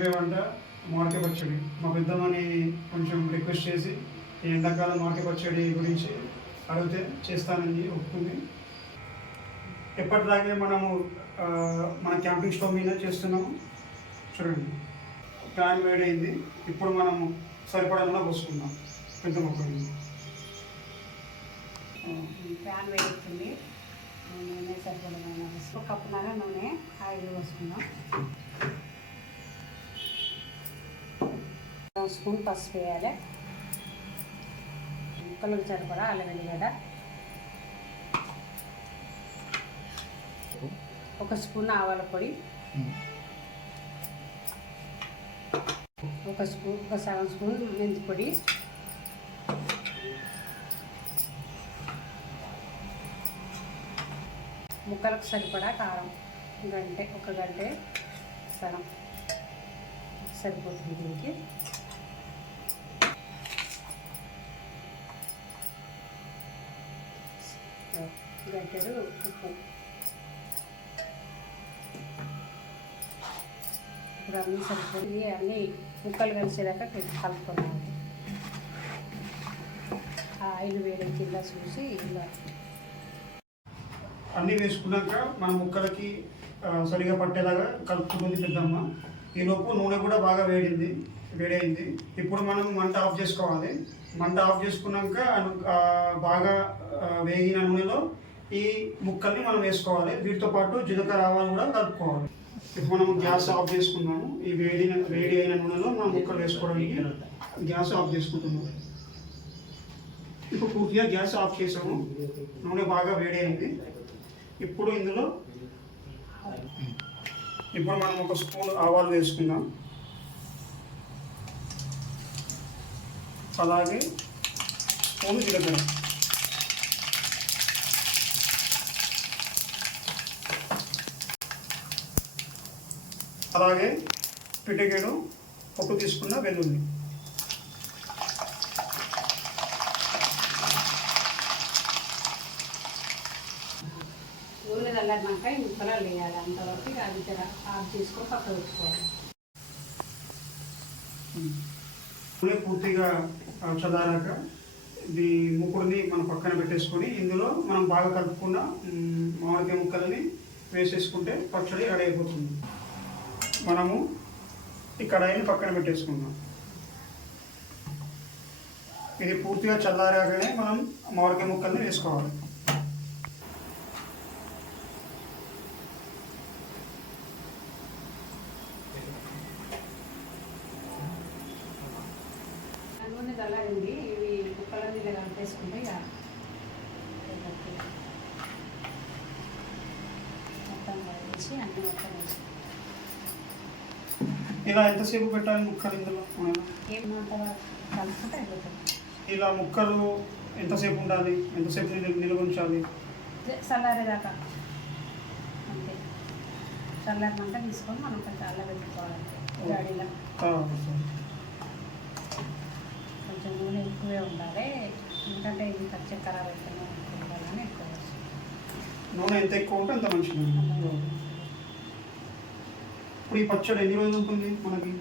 అయిపోయే వంట మామిడికాయ పచ్చడి. మా పెద్దమ్మని కొంచెం రిక్వెస్ట్ చేసి ఈ ఎండాకాలం మామిడికాయ పచ్చడి గురించి అడిగితే చేస్తానని ఒప్పుకుంది. ఎప్పటిలాగే మనము మన క్యాంపింగ్ స్టవ్ మీద చేస్తున్నాము. చూడండి, ప్యాన్ వేడైంది. ఇప్పుడు మనము సరిపడాలన్నా పోసుకుందాం. పెద్ద మొక్కలు ప్యాన్ వేడుతుంది. నూనె సరిపడమైన ఒక కప్పున్నర నూనె ఆయిల్ పోసుకుందాం. 1 స్పూన్ పసుపు వేయాలి. ముక్కలకు సరిపడా అల్లం వెల్లిగడ్డ, 1 స్పూన్ ఆవాల పొడి, 1 సగం స్పూన్ మెంతి పొడి, ముక్కలకు సరిపడా కారం ఒక గంట సగం సరిపోతుంది. దీనికి గంటెడు ఉప్పు. ఇప్పుడు అన్నీ సరిపోయి అన్నీ ముక్కలు కలిసేదాకా కలుపుకోవాలి. ఆయిల్ వేడెక్కిందా చూసి ఇలా అన్నీ వేసుకున్నాక మన ముక్కలకి సరిగా పట్టేలాగా కలుపుకుంటుంది పెద్దమ్మ. ఈలోపు నూనె కూడా బాగా వేడైంది. ఇప్పుడు మనం మంట ఆఫ్ చేసుకోవాలి. మంట ఆఫ్ చేసుకున్నాక బాగా వేగిన నూనెలో ఈ ముక్కల్ని మనం వేసుకోవాలి. వీటితో పాటు జీలకర్ర ఆవాలు కూడా కలుపుకోవాలి. ఇప్పుడు మనం గ్యాస్ ఆఫ్ చేసుకున్నాము. ఈ వేడి అయిన నూనెలో మనం ముక్కలు వేసుకోవడానికి గ్యాస్ ఆఫ్ చేసుకుంటున్నాము. ఇప్పుడు పూర్తిగా గ్యాస్ ఆఫ్ చేసాము. నూనె బాగా వేడైంది. ఇప్పుడు మనం 1 స్పూన్ ఆవాలు వేసుకుందాం. అలాగే స్పూన్ జీలకర్ర, అలాగే పిటికెడు పొట్టు తీసుకున్న వెల్లుల్లి, నూనె చల్లారినాక ఈ ముక్కలు వేయాలి. అంతవరకు అది ఆఫ్ చేసుకొని పక్క పెట్టుకోవాలి. నూనె పూర్తిగా చల్లారాక ఇది ముక్కుడిని మనం పక్కన పెట్టేసుకొని ఇందులో మనం బాగా కలుపుకున్న మామిడికాయ ముక్కలని వేసేసుకుంటే పచ్చడి రెడీ అయిపోతుంది. మనము ఈ కడాయిని పక్కన పెట్టేసుకుందాం. ఇది పూర్తిగా చల్లారాకనే మనం మామిడికాయ ముక్కల్ని వేసుకోవాలి. నూనె చల్లారింది. ఇవి ముక్కలన్నీ ఇలా కలిపేసుకుంటే ఇక మొత్తం వేసి అన్ని మొత్తం వేసి ఇలా ఎంతసేపు పెట్టాలి ముక్కలు ఇందులో? ఏమంత కలుపుకుంటే అయిపోతుంది. ఇలా ముక్కలు ఎంతసేపు ఉండాలి? ఎంతసేపు నిల్వ ఉంచాలి? చల్లారేదాకా అంతే. చల్లారినాక తీసుకొని మనం కొంచెం అల్లబెట్టుకోవాలంటే గాడిలో. కొంచెం నూనె ఎక్కువే ఉండాలి. ఎందుకంటే ఇది పచ్చి ఖరాబ్ అవుతుంది ఉండాలని ఎక్కువ నూనె ఎంత ఎక్కువ ఉంటే అంత మంచిది. ఇప్పుడు ఈ పచ్చడి ఎన్ని రోజులు ఉంటుంది మనకి?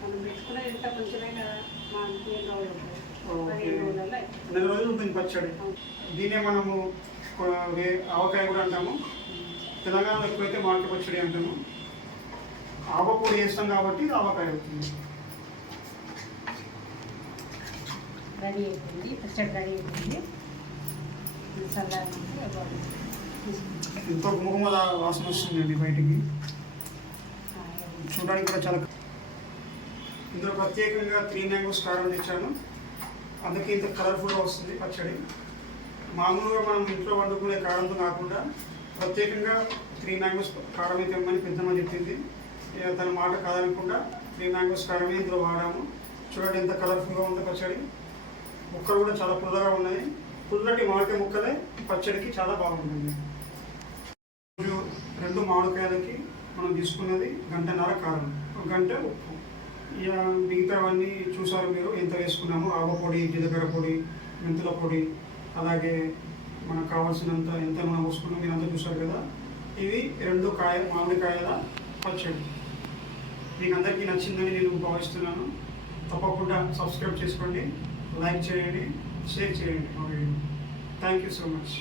మనం పెట్టుకునే ఎంత కొంచెమే కదా, మా 15 రోజులు ఉంటుంది. 15 రోజులు ఉంటుంది పచ్చడి. దీన్నే మనము ఆవకాయ కూడా అంటాము. తెలంగాణలో ఎక్కువైతే మామిడికాయ పచ్చడి అంటాము. ఆవపొడి వేస్తాం కాబట్టి ఆవకాయ అవుతుంది. రెడీ అయిపోయింది, పచ్చడి రెడీ అయిపోయింది. చల్లారినాక ఎంతో గుమగుమల వాసన వస్తుందండి బయటికి. చూడడానికి కూడా చాలా. ఇందులో ప్రత్యేకంగా 3 మ్యాంగోస్ కారం తెచ్చాను. అందుకే ఇంత కలర్ఫుల్గా వస్తుంది పచ్చడి. మామూలుగా మనం ఇంట్లో వండుకునే కారంతో కాకుండా ప్రత్యేకంగా 3 మ్యాంగోస్ కారం అయితే ఇవ్వమని పెద్దమ్మ చెప్పింది. తన మాట కాదనకుండా 3 మ్యాంగోస్ కారమే ఇందులో వాడాము. చూడండి ఎంత కలర్ఫుల్గా ఉందో పచ్చడి. ముక్కలు కూడా చాలా పుల్లగా ఉన్నాయి. పుల్లటి మామిడికాయ ముక్కలే పచ్చడికి చాలా బాగుంటుంది. 2 మామిడికాయలకి మనం తీసుకున్నది 1.5 గంట కారం, 1 గంట ఉప్పు. ఇక మిగతావన్నీ చూసారు మీరు ఎంత వేసుకున్నాము. ఆవపొడి, జీలకర్ర పొడి, మెంతుల పొడి, అలాగే మనకు కావాల్సినంత ఎంత మనం పోసుకున్నాం మీరు అంతా చూసారు కదా. ఇవి 2 మామిడికాయల పచ్చడి. మీకు అందరికీ నచ్చిందని నేను భావిస్తున్నాను. తప్పకుండా సబ్స్క్రైబ్ చేసుకోండి, లైక్ చేయండి, షేర్ చేయండి మా video. Thank you so much.